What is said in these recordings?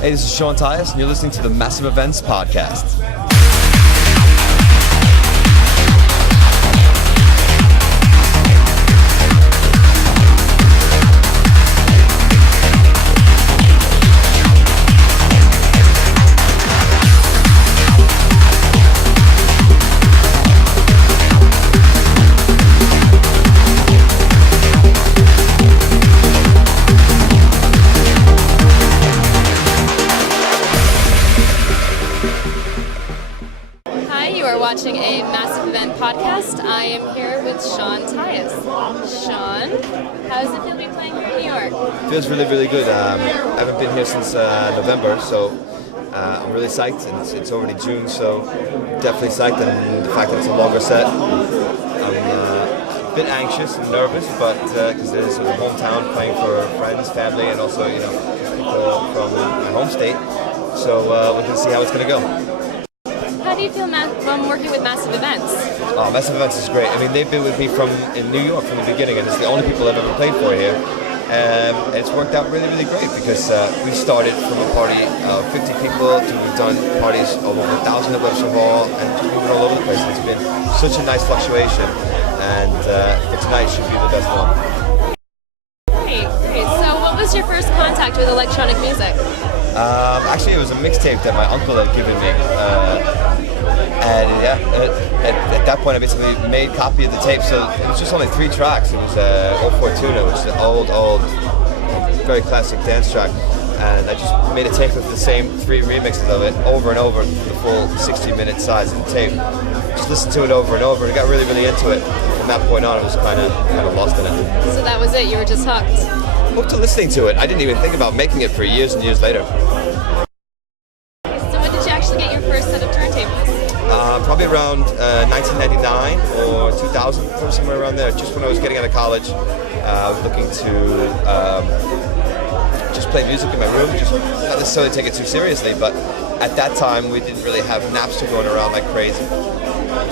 Hey, this is Tyas, and you're listening to the Massive Events Podcast. You are watching a Massive Event Podcast. I am here with Tyas. Sean, how does it feel to be playing here in New York? Feels really, really good. I haven't been here since November, so I'm really psyched, and it's already June, so definitely psyched, and the fact that it's a longer set. I'm a bit anxious and nervous, but because this is a hometown, playing for friends, family, and also just people from my home state. So we're going to see how it's going to go. How do you feel from working with Massive Events? Oh, Massive Events is great. I mean, they've been with me in New York from the beginning, and it's the only people I've ever played for here. And it's worked out really, really great because we started from a party of 50 people to we've done parties of over 1,000 at Webster Hall and just moving all over the place. And it's been such a nice fluctuation, and for tonight should be the best one. Great. So what was your first contact with electronic music? Actually, it was a mixtape that my uncle had given me. And at that point I basically made a copy of the tape, so it was just only 3 tracks. It was Old Fortuna, which is an old, very classic dance track, and I just made a tape of the same 3 remixes of it over and over, the full 60-minute size of the tape. Just listened to it over and over, and got really, really into it. From that point on, I was kind of lost in it. So that was it, you were just hooked? Hooked to listening to it. I didn't even think about making it for years and years later. So when did you actually get your first set of turntables? Probably around 1999 or 2000, or somewhere around there. Just when I was getting out of college, I was looking to just play music in my room, just not necessarily take it too seriously, but at that time we didn't really have Napster going around like crazy.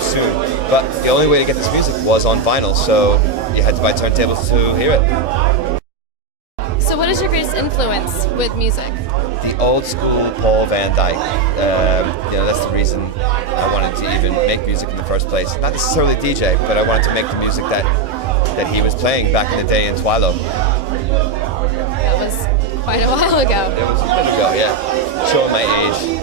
Soon. But the only way to get this music was on vinyl, so you had to buy turntables to hear it. So what is your greatest influence with music? The old school Paul Van Dyke. That's the reason I wanted to even make music in the first place. Not necessarily DJ, but I wanted to make the music that he was playing back in the day in Twilo. That was quite a while ago. It was a bit ago, yeah. Showing my age.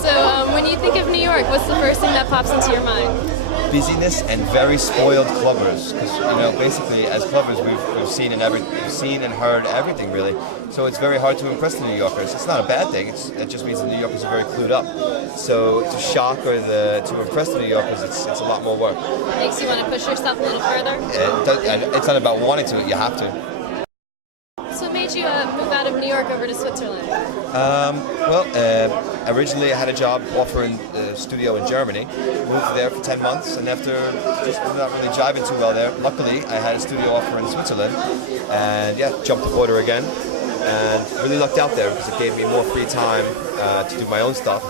So when you think of New York, what's the first thing that pops into your mind? Busyness and very spoiled clubbers, because basically as clubbers we've seen and heard everything really. So it's very hard to impress the New Yorkers. It's not a bad thing. It just means the New Yorkers are very clued up. So to shock or to impress the New Yorkers, it's a lot more work. Makes you want to push yourself a little further. It's not about wanting to. You have to. So what made you move out of New York over to Switzerland? Originally I had a job offering a studio in Germany. Moved there for 10 months, and after just not really jiving too well there, luckily I had a studio offer in Switzerland, and jumped the border again, and really lucked out there because it gave me more free time to do my own stuff,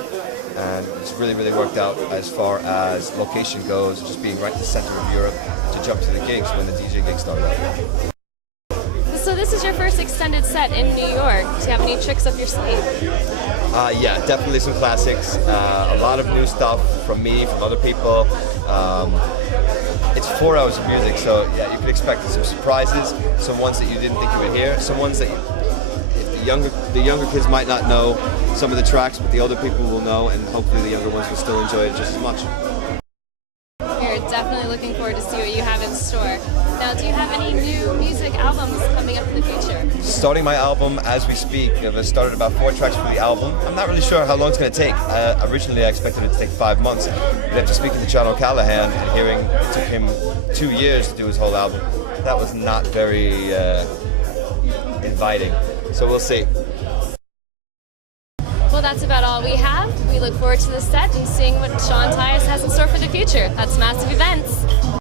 and it's really, really worked out as far as location goes, just being right in the center of Europe to jump to the gigs when the DJ gigs started up. So this is your first extended set in New York. Do you have any tricks up your sleeve? Yeah, definitely some classics. A lot of new stuff from me, from other people. It's 4 hours of music, so yeah, you could expect some surprises, some ones that you didn't think you would hear, some ones that the younger kids might not know some of the tracks, but the older people will know, and hopefully the younger ones will still enjoy it just as much. We're definitely looking forward to see what you have in store. Now, do you have any new music albums coming up in the future? Starting my album as we speak. I've started about 4 tracks for the album. I'm not really sure how long it's going to take. Originally, I expected it to take 5 months. But after speaking to John O'Callaghan and hearing it took him 2 years to do his whole album, that was not very inviting. So we'll see. Well, that's about all we have. We look forward to the set and seeing what Tyas has in store for the future. That's Massive Events.